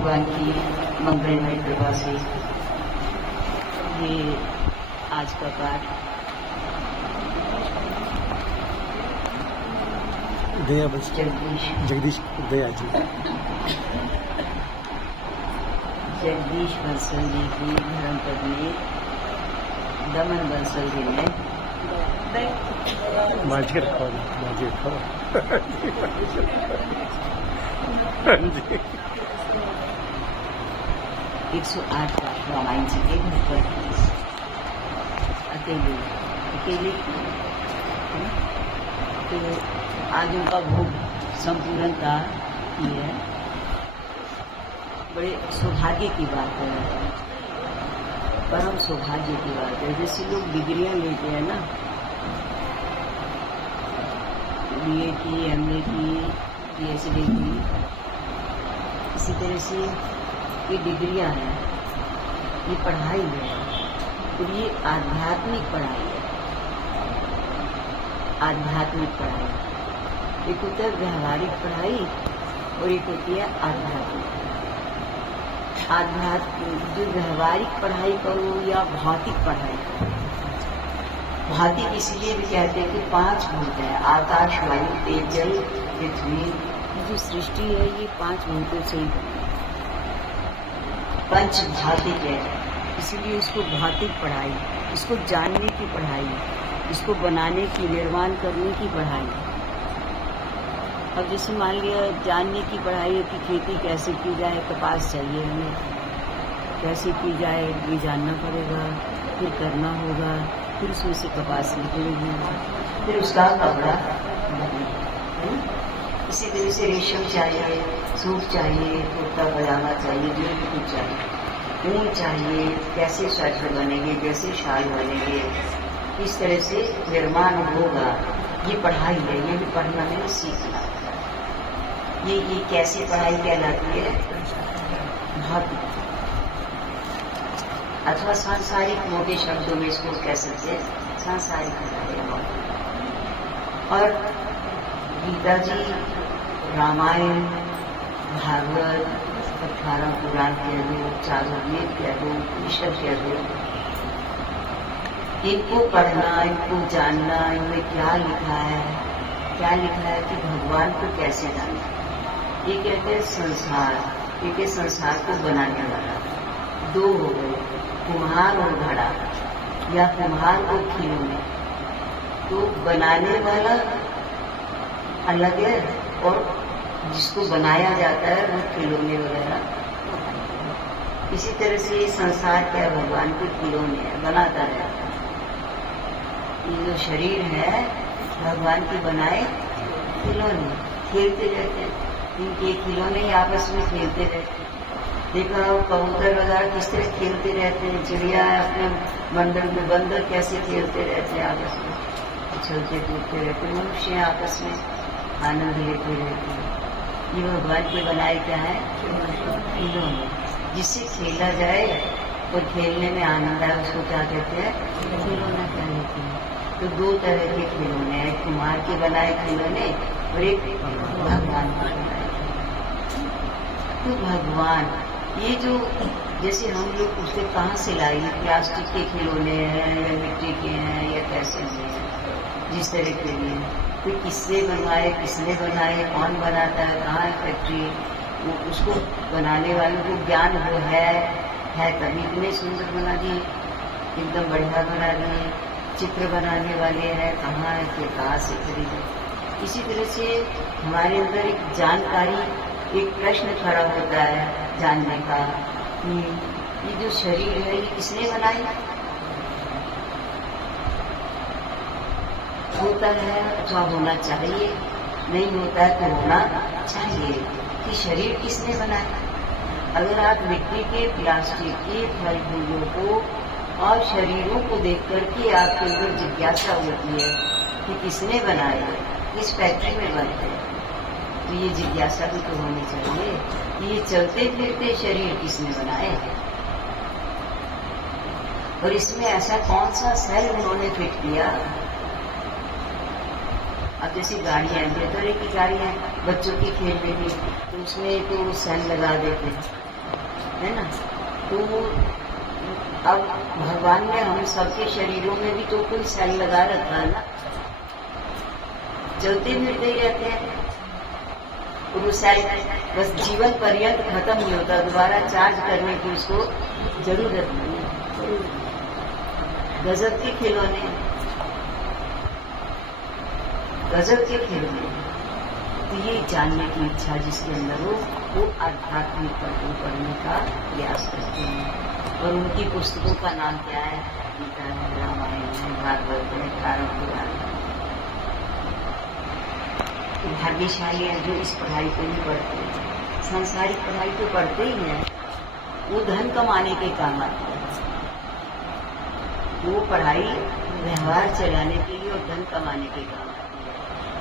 भगवान की मंगलमय कृपा से ये आज का पाठ दया जगदीश दया जी जगदीश बंसल जी की धर्मपत्नी दमन बंसल जी ने माझी रखो जी 108 रामायण जी के घर पर अकेले तो आज उनका भोग संपूर्णता की है। बड़े सौभाग्य की बात है, परम सौभाग्य की बात है। जैसे लोग डिग्रियां लेते हैं ना, BA की, MA की, PhD की, इसी तरह से ये डिग्रियां हैं, ये पढ़ाई है और ये आध्यात्मिक पढ़ाई है। आध्यात्मिक पढ़ाई एक होता है व्यवहारिक पढ़ाई और एक होती है आध्यात्मिक। आध्यात्मिक जो व्यवहारिक पढ़ाई करो या भौतिक पढ़ाई करो, भौतिक इसलिए भी कहते हैं कि 5 भूत है, आकाश, वायु, तेज, जल, पृथ्वी। जो सृष्टि है ये 5 भूतों से पंच भौतिक है, इसीलिए इसको भौतिक पढ़ाई, इसको जानने की पढ़ाई, इसको बनाने की, निर्माण करने की पढ़ाई। अब जैसे मान लिया जानने की पढ़ाई है कि खेती कैसे की जाए, कपास चाहिए हमें, कैसे की जाए ये जानना पड़ेगा, फिर करना होगा, फिर उसमें से कपास निकलेगी, फिर उसका कपड़ा बनेगा। इसी तरह से रेशम चाहिए, सूट चाहिए, कुर्ता पजामा चाहिए, जो भी कुछ चाहिए, ऊन चाहिए, कैसे स्वेटर बनेंगे, कैसे शाल बनेंगे, इस तरह से निर्माण होगा। ये पढ़ाई है, ये भी पढ़ना है, सीखना। ये कैसी पढ़ाई कहलाती है? भौतिक अथवा सांसारिक, मोटे शब्दों में इसको कह सकते हैं सांसारिक पढ़ाई। और गीता जी, रामायण, भागवत, 18 पुराण कह दो, 4 वेद कह दो, उपनिषद कह दो, इनको पढ़ना, इनको जानना, इनमें क्या लिखा है, क्या लिखा है कि भगवान को कैसे जानना। ये कहते हैं संसार, क्योंकि संसार को बनाने वाला 2 हो गए, कुम्हार और घड़ा, या कुम्हार और खिलौने। तो बनाने वाला अलग है और जिसको बनाया जाता है वो खिलौने वगैरह। इसी तरह से ये संसार क्या भगवान के खिलौने है, बनाता रहता है। ये जो शरीर है भगवान के बनाए खिलौने, खेलते रहते हैं, इनके खिलौने ही आपस में खेलते रहते हैं। देखा कबूतर वगैरह किस तरह खेलते रहते हैं, चिड़िया अपने मंडल में, बंदर कैसे खेलते रहते हैं आपस में, उछलते कूदते रहते हैं। मनुष्य आपस में आनंद लेते रहते हैं। ये भगवान के बनाए क्या है? खिलौने, जिससे खेला जाए और खेलने में आनंद आए, उसको क्या कहते हैं? खिलौना कहते हैं। तो 2 तरह के खिलौने हैं, एक कुम्हार के बनाए खिलौने और एक भगवान के बनाए। तो भगवान ये जो, जैसे हम लोग पूछते कहाँ से लाई, प्लास्टिक के खिलौने हैं या मिट्टी के हैं या कैसे हैं, जिस तरह के लिए, तो किससे बनवाए, किसने बनाए, कौन बनाता है, कहाँ है फैक्ट्री, वो उसको बनाने वालों को ज्ञान वो है तभी इतने सुंदर बना दिए, एकदम बढ़िया बना दिए। चित्र बनाने वाले हैं कहाँ है, फिर कहाँ से खरीदे। इसी तरह से हमारे अंदर एक जानकारी, एक प्रश्न खड़ा होता है जानने का, ये जो शरीर है ये किसने बनाया? होता है अथवा होना चाहिए, नहीं होता है तो होना चाहिए कि शरीर किसने बनाया। अगर आप मिट्टी के, प्लास्टिक के, फल फूलों को और शरीरों को देख करके आपके अंदर जिज्ञासा होती है कि किसने बनाया, किस फैक्ट्री में बनते हैं, तो ये जिज्ञासा भी तो होनी चाहिए कि ये चलते फिरते शरीर किसने बनाए और इसमें ऐसा कौन सा सेल उन्होंने फिट किया। अब जैसे गाड़ियाँ हैं, तरह की गाड़ियाँ बच्चों की खेलने की, तो उसमें तो सेल लगा देते हैं, है ना। तो अब भगवान ने हम सबके शरीरों में भी तो कोई सेल लगा रखा है ना, चलते फिरते ही रहते हैं। वो सेल बस जीवन पर्यंत खत्म नहीं होता, दोबारा चार्ज करने की उसको जरूरत नहीं है। गजब के खिलौने, गजब के खिलौने। तो ये जानने की इच्छा जिसके अंदर हो, वो आध्यात्मिक पढ़ने का प्रयास करते हैं। और उनकी पुस्तकों का नाम क्या है? गीता है, रामायण है, भागवत है, कारण पुराण है। भाग्यशाली है जो इस पढ़ाई को नहीं पढ़ते। सांसारिक पढ़ाई तो पढ़ते ही हैं, वो धन कमाने के काम आती है। वो पढ़ाई व्यवहार चलाने के लिए और धन कमाने के काम आती है,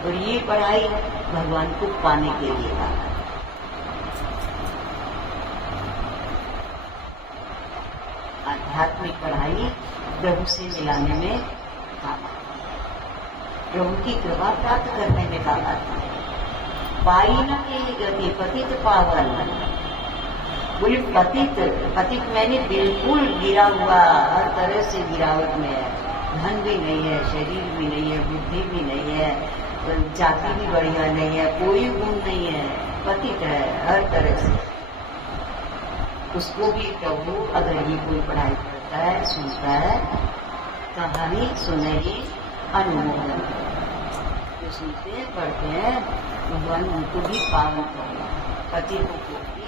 और ये पढ़ाई भगवान को पाने के लिए काम आती है। आध्यात्मिक पढ़ाई प्रभु से मिलाने में काम आती है, प्रभु की कृपा प्राप्त करने में काम आती है। पाई न के गति पतित पावन, बोले पतित मैंने बिल्कुल गिरा हुआ, हर तरह से गिरावट में है। धन भी नहीं है, शरीर भी नहीं है, बुद्धि भी नहीं है, जाति भी बढ़िया नहीं है, कोई गुण नहीं है, पतित है हर तरह से। उसको भी प्रभु अगर ये कोई पढ़ाई करता है, सुनता है, कहानी सुनेगी, अनुमोदन जो सुनते हैं, पढ़ते हैं, भगवान उनको भी पावन करना, पतितों को भी।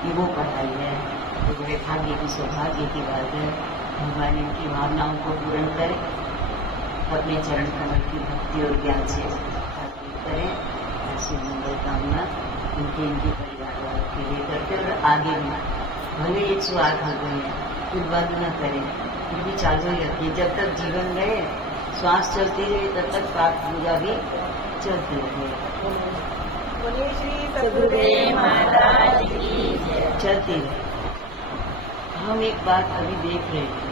ये वो पढ़ाई है तो बड़े भाग्य की, सौभाग्य की बात है। भगवान इनकी भावनाओं को पूर्ण करे, अपने चरण कमल की भक्ति और ज्ञान से करें। ऐसी मंगल कामना इनके परिवार वालों के लिए करते, और आगे भी भले 108 हो गए हैं, फिर बंद न करें, फिर भी चालू ही रखिए। जब तक जीवन रहे, श्वास चलती रहे, तब तक पाठ पूजा भी चलती रहे, चलती रहे। हम एक बात अभी देख रहे थे,